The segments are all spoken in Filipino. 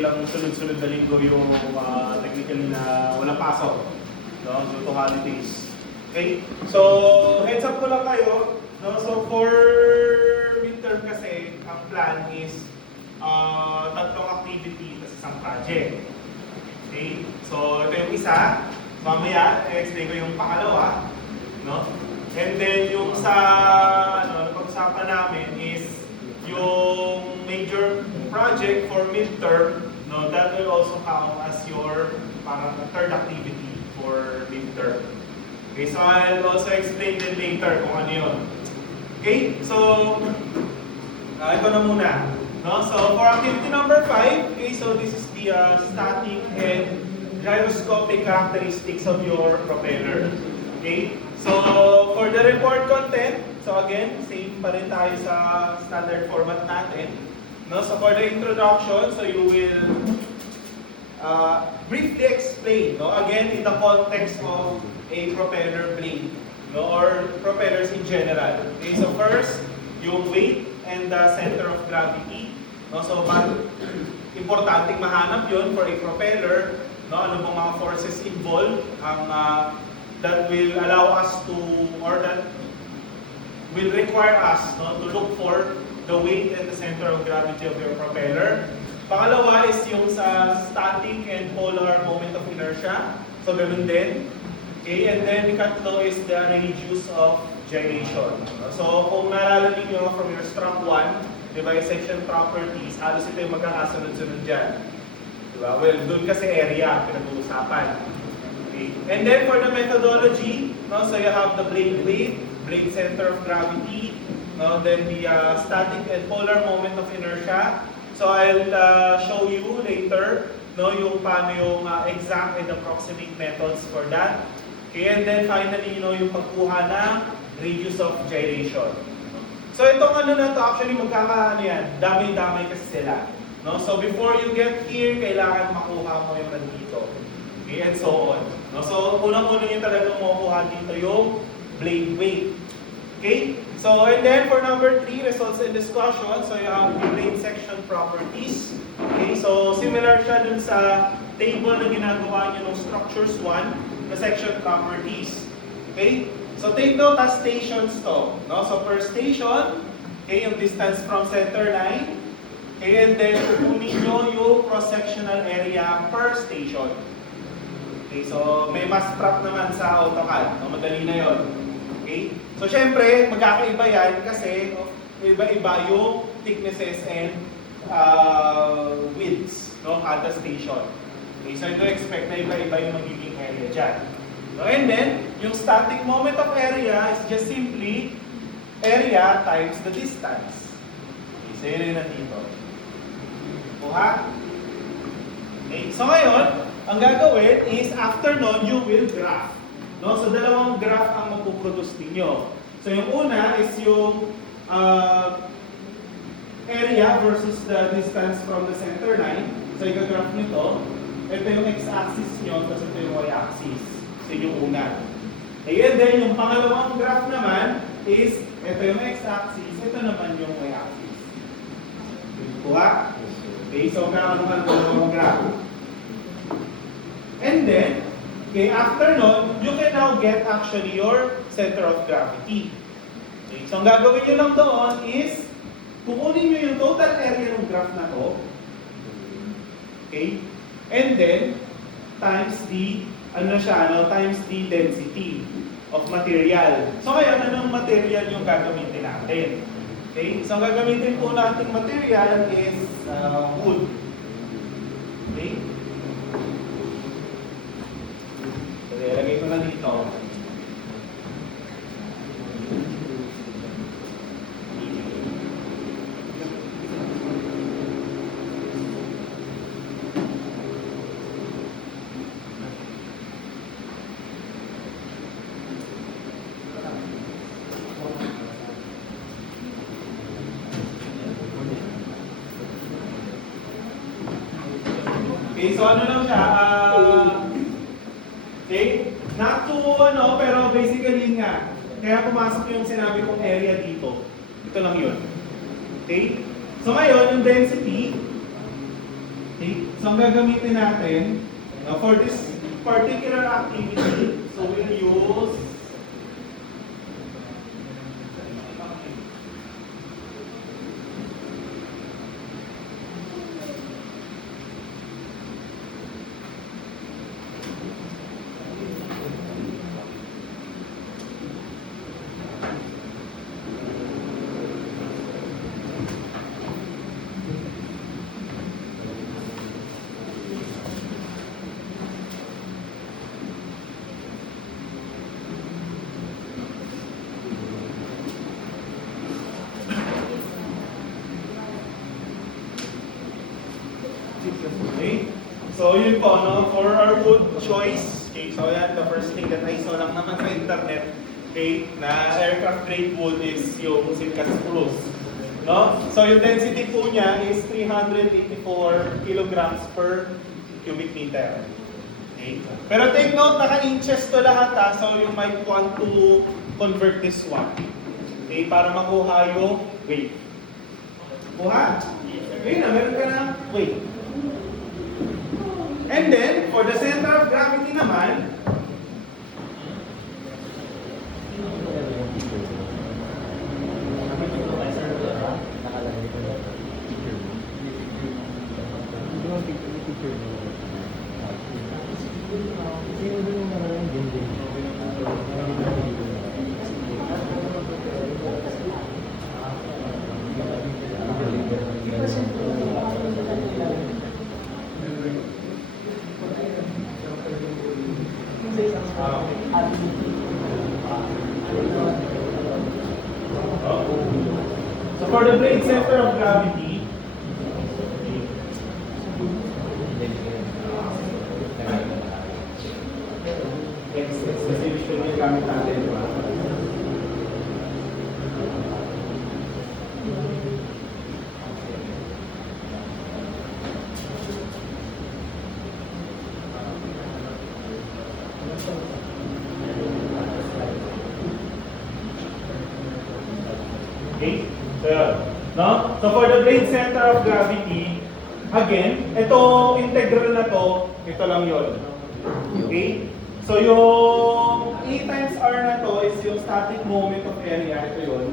Ilang sunod-sunod na linggo yung technically na walang pasok, no? Due to holidays. Okay? So, heads up ko lang kayo, no? So, for midterm kasi, ang plan is tatlong activity sa isang project. Okay? So, ito yung isa. Mamaya, i-explain ko yung pangalawa, no? And then, yung sa pag-usapan namin is yung major project for midterm, no, that will also count as your parang third activity for midterm. Okay, so I'll also explain then later kung ano yun. Okay, so ito na muna. No? So for activity number 5, okay, so this is the static and gyroscopic characteristics of your propeller. Okay, so for the report content, so again, same pa rin tayo sa standard format natin. No, so for the introduction, so you will briefly explain, no, again in the context of a propeller blade, no, or propellers in general. Okay, so first, yung weight and the center of gravity, no, so importanteng mahanap yun for a propeller, no, ano pong mga forces involved ang that will allow us to, or that will require us, no, to look for the weight and the center of gravity of your propeller. Pangalawa is yung sa static and polar moment of inertia. So, ganun din. Okay, and then ikatlo is the radius of gyration. So, kung naalala niyo from your strap 1, diba, section properties, halos ito yung magkakasunod-sunod dyan. Diba? Well, dun kasi area, pinag-uusapan. Okay. And then for the methodology, no, so you have the blade weight, blade center of gravity, no, then the static and polar moment of inertia. So I'll show you later, no, yung paano yung exact and approximate methods for that. Okay, and then finally, you know, yung pagkuha ng radius of gyration. So itong ano na to, actually magkakaano yan, damay-damay kasi sila. No? So before you get here, kailangan makuha mo yung nandito. Okay, and so on. No? So unang-una yung talagang makuha dito yung blade weight. Okay? So, and then for number 3, results and discussion. So, you have the blade section properties. Okay? So, similar siya dun sa table na ginagawa nyo ng structures 1, the section properties. Okay? So, take note as stations to. No? So, per station, okay, yung distance from center line. Okay? And then, kukunin nyo yung cross-sectional area per station. Okay? So, may mass prop naman sa AutoCAD. No? Madali na yon. Okay? So, syempre, magkakaiba yan kasi iba-iba yung thicknesses and widths, no, kada station. Okay? So, ito expect na iba-iba yung magiging area dyan. No? And then, yung static moment of area is just simply area times the distance. Okay? So, yun yung nandito. Kuha? Okay? So, ngayon, ang gagawin is after nun, you will graph. No? So, dalawang graph ang mapuproduce ninyo. So, yung una is yung area versus the distance from the center line. So, i-graph nyo to. Ito yung x-axis nyo, tapos ito yung y-axis. So, yung una. And then, yung pangalawang graph naman is ito yung x-axis, ito naman yung y-axis. Kuha? Okay, so, kakaroon ka ng dalawang graph. And then, okay, after nun, you can now get actually your center of gravity. Okay, so ang gagawin nyo lang doon is, kukunin nyo yung total area ng graph na to. Okay, and then, times the, times the density of material. So ngayon, anong material yung gagamitin natin? Okay, so ang gagamitin po nating material is wood. Okay? Ilagay ko na dito. Okay, so ano lang siya, okay, not to pero basically nga, kaya pumasok yung sinabi kong area dito. Ito lang yun. Okay? So ngayon, yung density, Okay? So ang gagamitin natin, for this particular activity, so we'll use okay. So yun po, no? For our wood choice, okay, so yan, the first thing that I saw lang naman sa internet, okay, na aircraft grade wood is yung Sitka spruce. No? So yung density po niya is 384 kilograms per cubic meter. Okay? Pero take note, naka-inches to lahat ha, so you might want to convert this one. Okay, para makuha yung weight. Kuha? Okay na, meron ka na weight. And then, for the center of gravity naman, so for the blade center of gravity, kasi usually yung gamit natin, di ba? Okay? No? So for the blade center of gravity, again, ito integral na to, ito lang yun. Okay? So yung E times R na to is yung static moment of area, ito yun.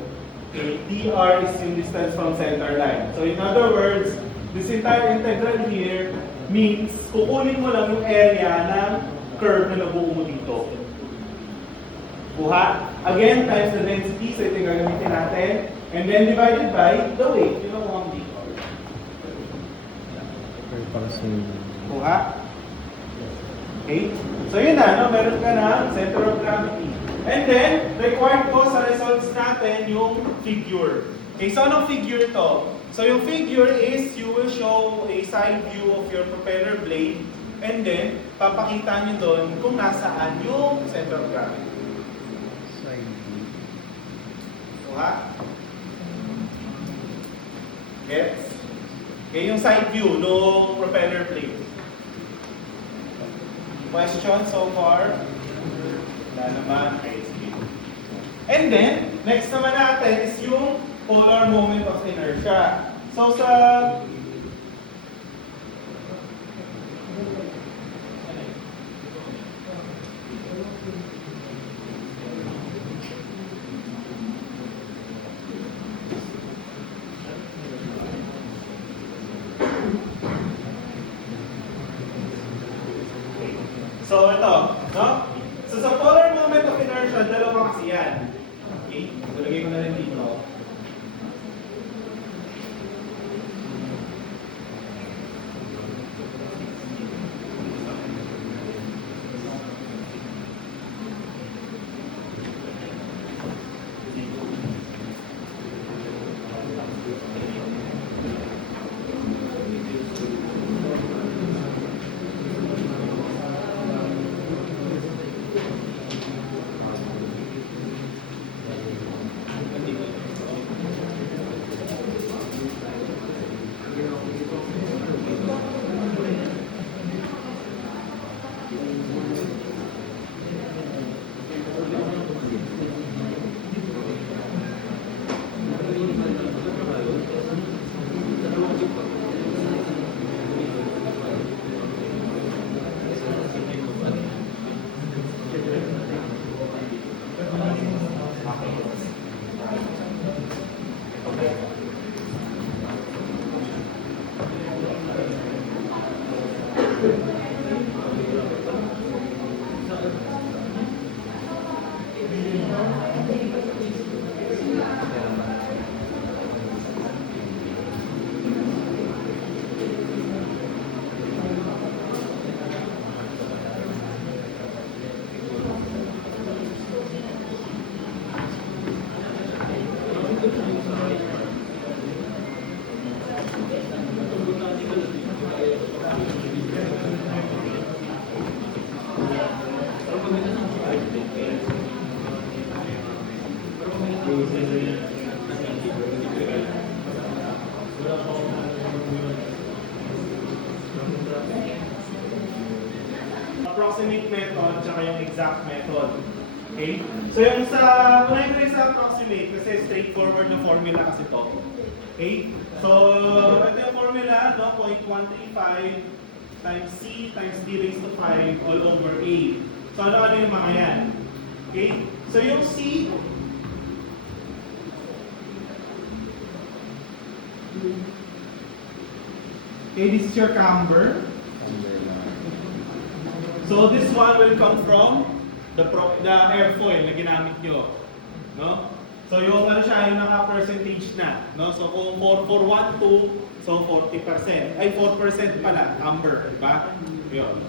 Okay? dr is yung distance from center line. So in other words, this entire integral here means kukunin mo lang yung area ng curve na nabuo mo dito. Kuha. Again, times the density, so ito yung gagamitin natin. And then divided by the weight. Yun ang kuhang dito. Kuha. Okay? So yun na, no? Meron ka na center of gravity. And then, required ko sa results natin yung figure. Okay, so anong figure to? So yung figure is, you will show a side view of your propeller blade. And then, papakita nyo doon kung nasaan yung center of gravity. Kuha? Gets? Okay, yung side view no propeller blade. Question so far? Wala naman. Okay, sige. And then, next naman natin is yung polar moment of inertia. So sa So ito, no? So sa polar moment of inertia, dalawa kasi yan. Okay? So lagay ko na rin dito. Approximate method tsaka yung exact method. Okay? So yung sa, unahin ko yung sa approximate kasi straightforward na formula kasi to. Okay? So, ito yung formula, no? 0.135 times C times D raised to 5 all over A. So, ano yung mga yan? Okay? So, yung C, okay, this is your camber. So this one will come from the airfoil na ginamit nyo. No? So yung ano siya, yung naka-percentage na. No? So kung 4412, so 40%. Ay, 4% pala, camber. Diba? Yun.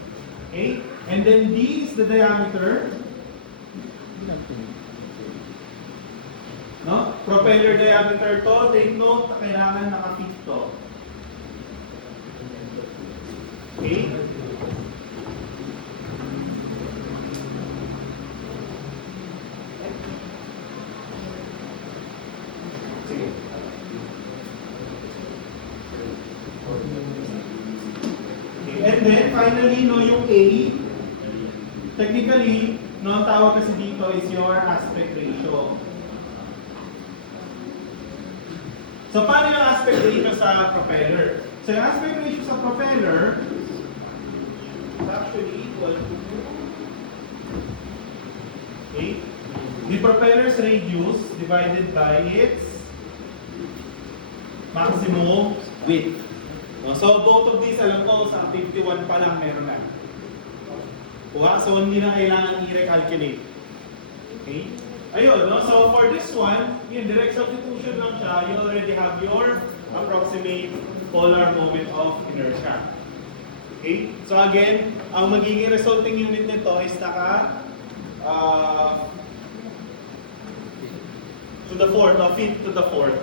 Okay? And then D is the diameter. No? Propeller diameter to. Take note, kailangan nakapit to. Okay? And then, finally, no, yung A, technically, no, ang tawag kasi dito is your aspect ratio. So, paano yung aspect ratio sa propeller? So, yung aspect ratio sa propeller is actually equal to, okay, the propeller's radius divided by its maximum width. So both of these, alam ko, sa 51 pa lang meron na. Kuha, so hindi na kailangan i-recalculate. Okay? Ayun, no? So for this one, yun, direct substitution lang siya. You already have your approximate polar moment of inertia. Okay? So again, ang magiging resulting unit nito is to the fourth, feet to the fourth.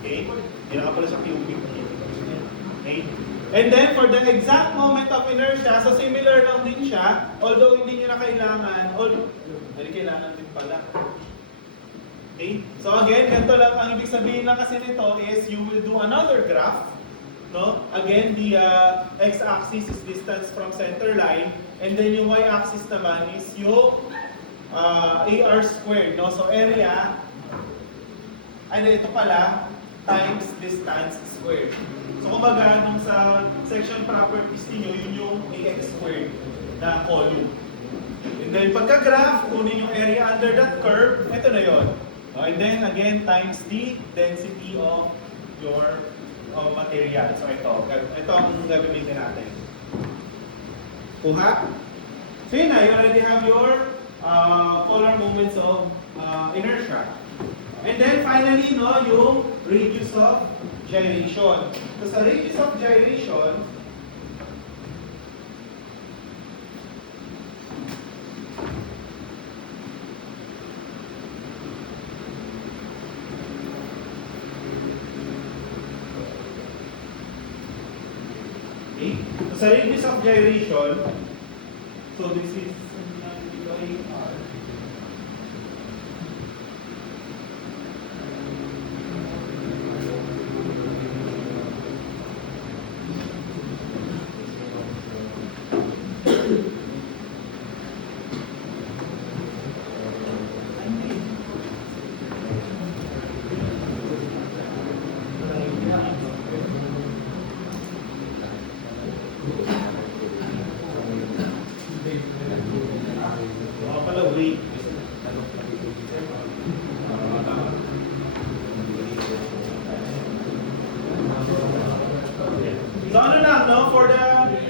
Okay? Hindi na pala sa cubic. Okay? And then, for the exact moment of inertia, so similar lang din siya, although hindi nyo na kailangan, hindi kailangan din pala. Okay? So again, ganito lang, ang ibig sabihin lang kasi nito is you will do another graph. No? Again, the x-axis is distance from center line, and then yung y-axis naman is yung AR squared. No? So area, ano ito pala, times distance squared. So kumbaga, nung sa section properties niyo, yun yung ax squared na column. And then pagka-graph, kunin yung area under that curve, ito na yun. And then again, times the density of your material. So ito ang gagamitin natin. Kuha. So yun na, you already have your polar moments of inertia. And then finally, no, yung radius of gyration. So sa radius of gyration, okay? So sa radius of gyration, so this is R.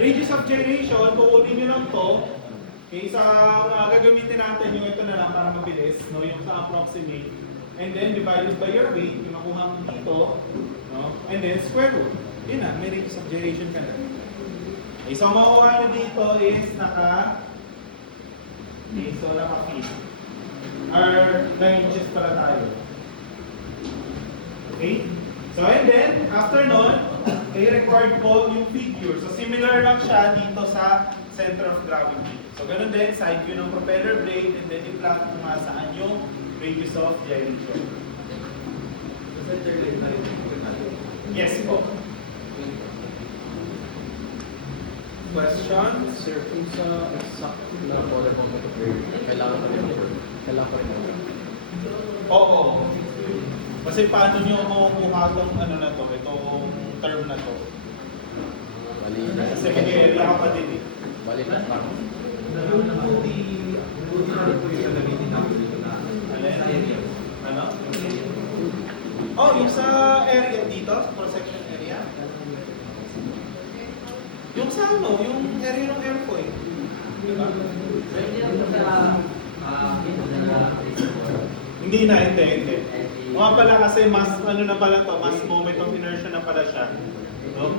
Radius of gyration, kukunin nyo lang to. Okay, sa gagamitin natin yung ito na lang para mabilis, no? Yung sa approximate. And then divided by your weight, yung makuha mo dito, no? And then square root. Yun na, may radius of gyration ka na. Okay, so makuha nyo dito is naka-feet. Or 9 inches pala tayo. Okay? So and then, after nun, required po yung figure. So similar lang siya dito sa center of gravity. So ganun din, side view ng propeller blade, and then i-plot mo nga saan yung radius of gyration. Yes po. Question? Sir, kung sa exact na order mo kailangan pa rin Oo. Kasi paano nyo makukuha itong ano na to, itong term na to? Bali, Kasi may area ka pa din eh. bali na pa. Ano? Oh, yung sa area dito, cross-section area. Yung sa ano, yung area ng aircoil. Diba? Hindi. Mga pala kasi mas ano na pala to, mas moment of inertia na pala siya. No?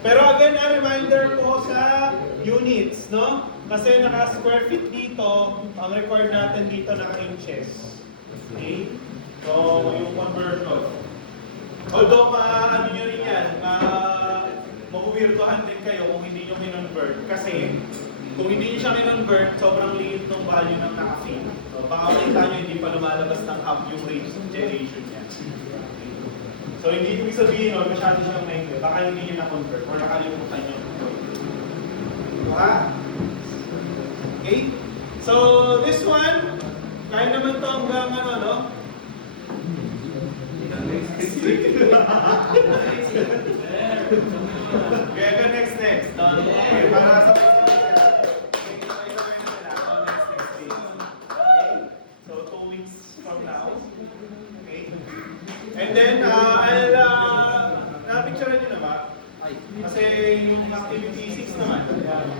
Pero again, a reminder po sa units, no? Kasi naka square feet dito, ang record natin dito naka inches. Okay? So, yung conversion. Although, ano nyo rin yan, makuwirtuhan din kayo kung hindi nyo kinonvert. Kasi, kung hindi nyo siya kinonvert, sobrang liit ng value ng naka-feet. So, baka makita nyo hindi pa lumalabas ng up yung rate of generation niya. So, hindi ibig sabihin, no, masyado siyang maingay. Baka hindi nyo na-convert or nakalimutan nyo. Diba? Okay? So, this one, kaya naman to hanggang ano, no? Okay, go next. Done. Okay, para sa so 2 weeks from now. Okay. And then I'll picture nyo na ba? Kasi yung activity 6 naman.